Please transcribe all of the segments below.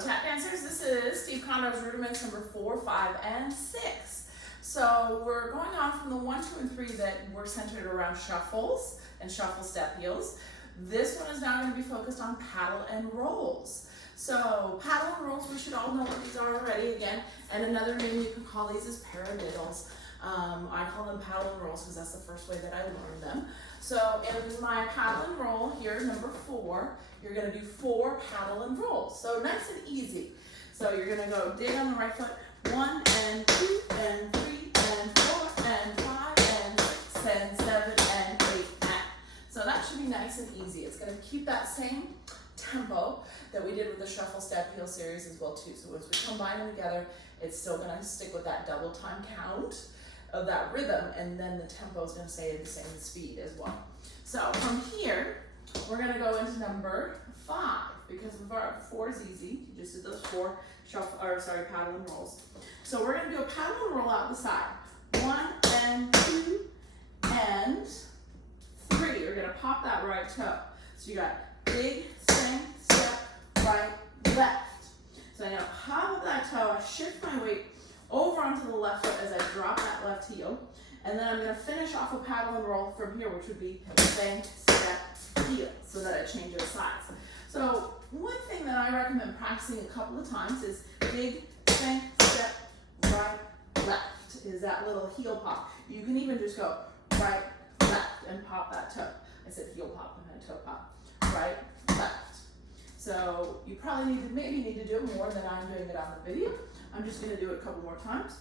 tap dancers, this is Steve Condos Rudiments number 4, 5, and 6. So we're going on from the 1, 2, and 3 that were centered around shuffles and shuffle step heels. This one is now going to be focused on paddle and rolls. So paddle and rolls, we should all know what these are already again. And another name you can call these is paradiddles. I call them paddle and rolls because that's the first way that I learned them. So in my paddle and roll here, number 4, you're going to do 4 paddle and rolls. So nice and easy. So you're going to go dig on the right foot, 1 and 2 and 3 and 4 and 5 and 6 and 7 and 8 and. So that should be nice and easy. It's going to keep that same tempo that we did with the shuffle step heel series as well too. So as we combine them together, it's still going to stick with that double time count of that rhythm, and then the tempo is going to stay at the same speed as well. So from here, we're going to go into number 5 because 4 is easy. You just did those 4 paddle and rolls. So we're going to do a paddle and roll out the side. 1 and 2 and 3. You're going to pop that right toe. So you got big, swing, step, right, left. So I'm going to pop up that toe, shift my weight over onto the left foot as I drop that left heel. And then I'm going to finish off a paddle and roll from here, which would be bang, step, heel, so that I change the sides. So one thing that I recommend practicing a couple of times is big, bang, step, right, left, is that little heel pop. You can even just go right, left, and pop that toe. I said heel pop, I meant toe pop. Right, left. So you probably maybe need to do it more than I'm doing it on the video. I'm just going to do it a couple more times.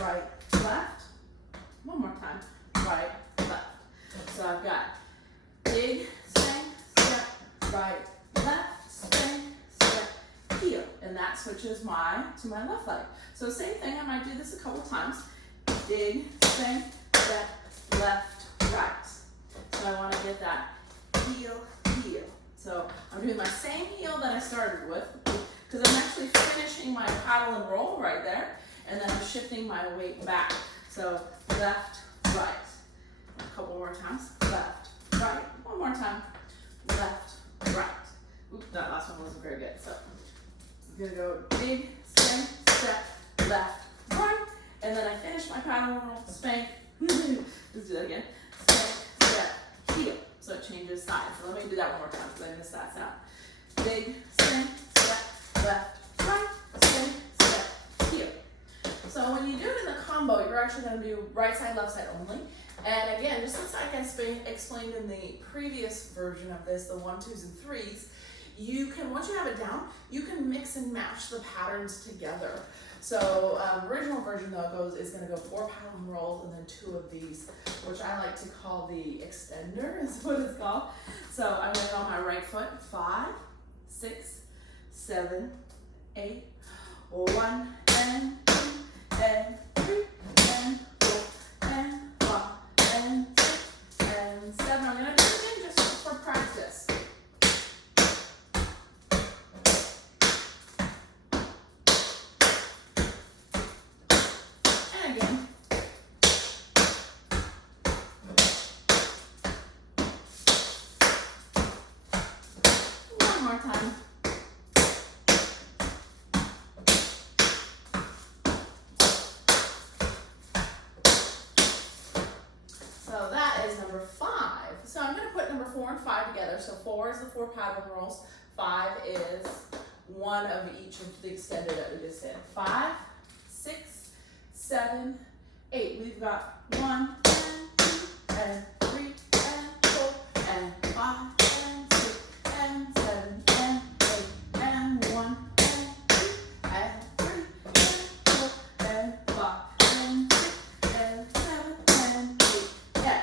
Right, left. One more time. Right, left. So I've got big, swing, step, right, left, swing, step, heel. And that switches to my left leg. So same thing, I might do this a couple times. Big, swing, step, left, right. So I want to get that heel, heel. So I'm doing my same heel that I started with because I'm actually finishing my paddle and roll right there, and then I'm shifting my weight back. So left, right. A couple more times. Left, right. One more time. Left, right. Oops, that last one wasn't very good. So I'm going to go big, swing, step, left, right. And then I finish my paddle and roll, spank. Let's do that again. Spank, step, heel. So it changes sides. So let me do that one more time because I missed that sound. Big, swing, step, left, right, swing, step, heel. So when you do it in the combo, you're actually going to do right side, left side only. And again, just like I explained in the previous version of this, the 1, 2s, and 3s, you can, once you have it down, you can mix and match the patterns together. So original version though is going to go 4 paddle and rolls and then 2 of these, which I like to call the extender is what it's called. So I'm going to go on my right foot, 5, 6, 7, 8, 1 and 2 and 3 and 4 and 5 and 6 and 7. I'm going to do it again just for practice. Time. So that is number 5. So I'm going to put number 4 and 5 together. So 4 is the 4 paddle and rolls. 5 is one of each of the extended that we just did. 5, 6, 7, 8. We've got 1 and 2 and 3 and 4 and 5 and 6 and 7 and 8 and 1 and 2 and 3 and 4 and 5 and 6 and 7 and 8 and.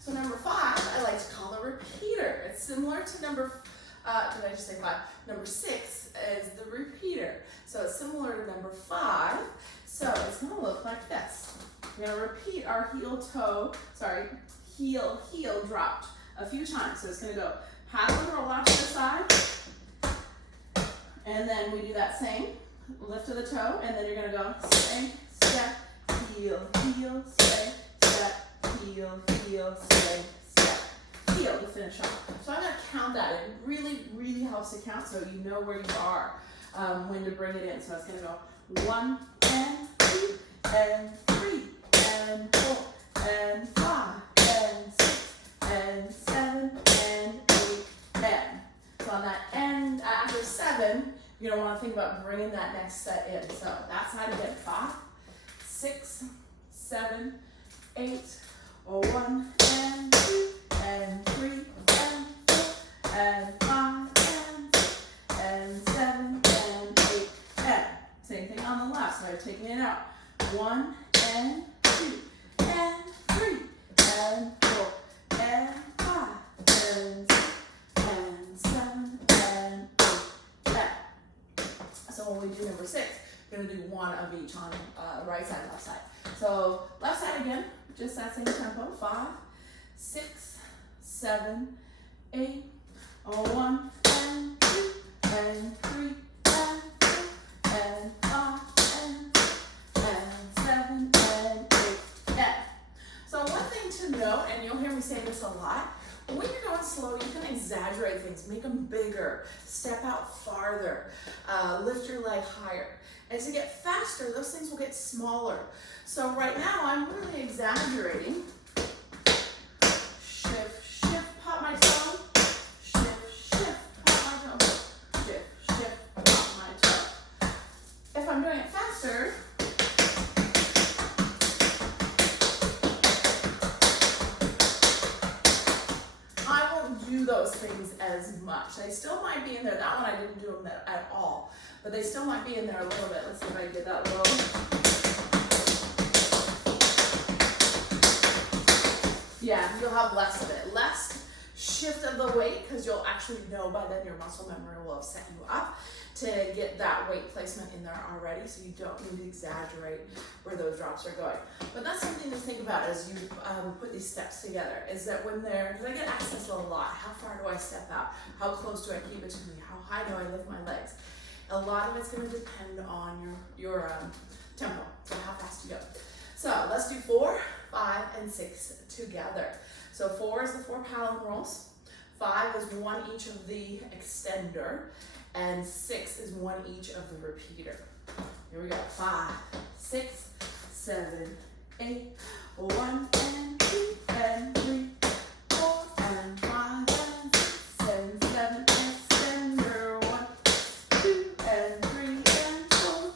So number 5, I like to call a repeater. It's similar to number, did I just say 5? Number 6 is the repeater. So it's similar to number 5. So it's going to look like this. We're going to repeat our heel dropped a few times. So it's going to go paddle and roll out to the side, and then we do that same lift of the toe, and then you're going to go spank, step, heel, heel, spank, step, heel, heel, spank, step, heel to finish off. So I'm going to count that. It really, really helps to count so you know where you are. when to bring it in. So it's going to go 1 and 2 and 3 and 4 and 5 and 6 and 7 and 8, 10. So on that end, after 7, you're going to want to think about bringing that next set in. So that side again, 5, 6, 7, 8, 1 and 2 and 3 and 4 and 5 and 6 and 7 and 8, 10. Same thing on the left side, taking it out. 1 and 2 and 3 and 4 and 5 and 6 and 7 and 8, 10. So when we do number 6, we're going to do 1 of each on right side, left side. So left side again, just that same tempo. 5, 6, 7, 8, 1 and 2 and 3 and 4 and 5 and 6 and 7 and 8, 10. So one thing to note, and you'll hear me say this a lot, when you're going slow, you can exaggerate things, make them bigger, step out farther, lift your leg higher. As you get faster, those things will get smaller. So right now, I'm really exaggerating. Shift, shift, pop my toe. Shift, shift, pop my toe. Shift, shift, pop my toe. If I'm doing it faster, I won't do those things as much. They still might be in there. That one I didn't do them at all, but they still might be in there a little bit. Let's see if I can get that low. Yeah, you'll have less of it. Less shift of the weight, because you'll actually know by then your muscle memory will have set you up to get that weight placement in there already, so you don't need to exaggerate where those drops are going. But that's something to think about as you put these steps together, is that when they're, because I get asked this a lot, how far do I step out? How close do I keep it to me? How high do I lift my legs? A lot of it's going to depend on your tempo, so how fast you go. So let's do 4, 5, and 6 together. So 4 is the 4 Palin rolls, 5 is 1 each of the extender, and 6 is 1 each of the repeater. Here we go. 5, 6, 7, 8, 1 and 2 and 3, 4 and 5 and 6 and 7, extender, 1, 2 and 3 and 4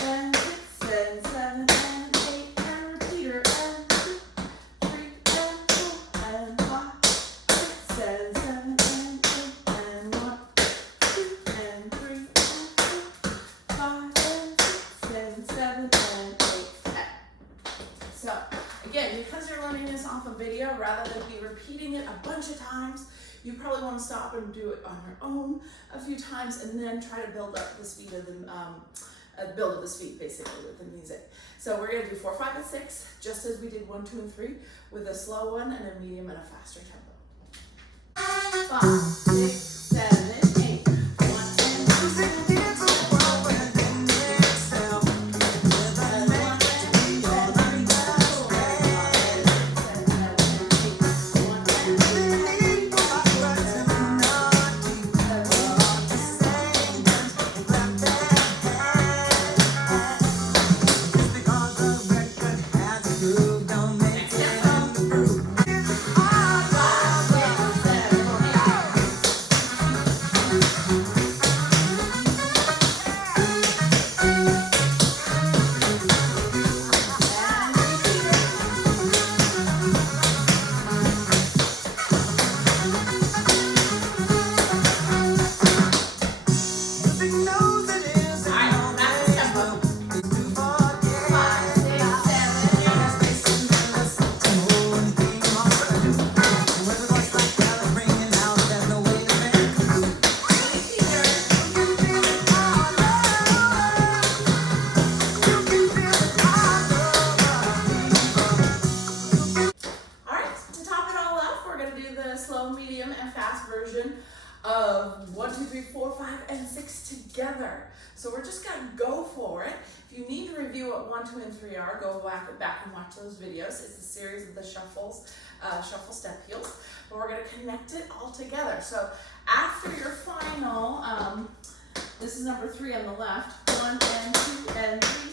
and 6 and 7 and 8 and repeater, and 2, 3 and 4 and 5, 6 and 7 and 8 and 1, 2 and 3 and 4, 5 and 6 and 7 and 8, 10. So again, because you're learning this off a video, rather than be repeating it a bunch of times, you probably want to stop and do it on your own a few times, and then try to build up the speed of the build up the speed basically with the music. So we're going to do 4, 5, and 6, just as we did 1, 2, and 3, with a slow one and a medium and a faster tempo. 5, 6, 7, 8, 1 and 2. Of 1, 2, 3, 4, 5, and 6 together. So we're just gonna go for it. If you need to review what 1, 2, and 3 are, go back and watch those videos. It's a series of the shuffle step heels, but we're gonna connect it all together. So after your final, this this is number 3 on the left. 1 and 2 and 3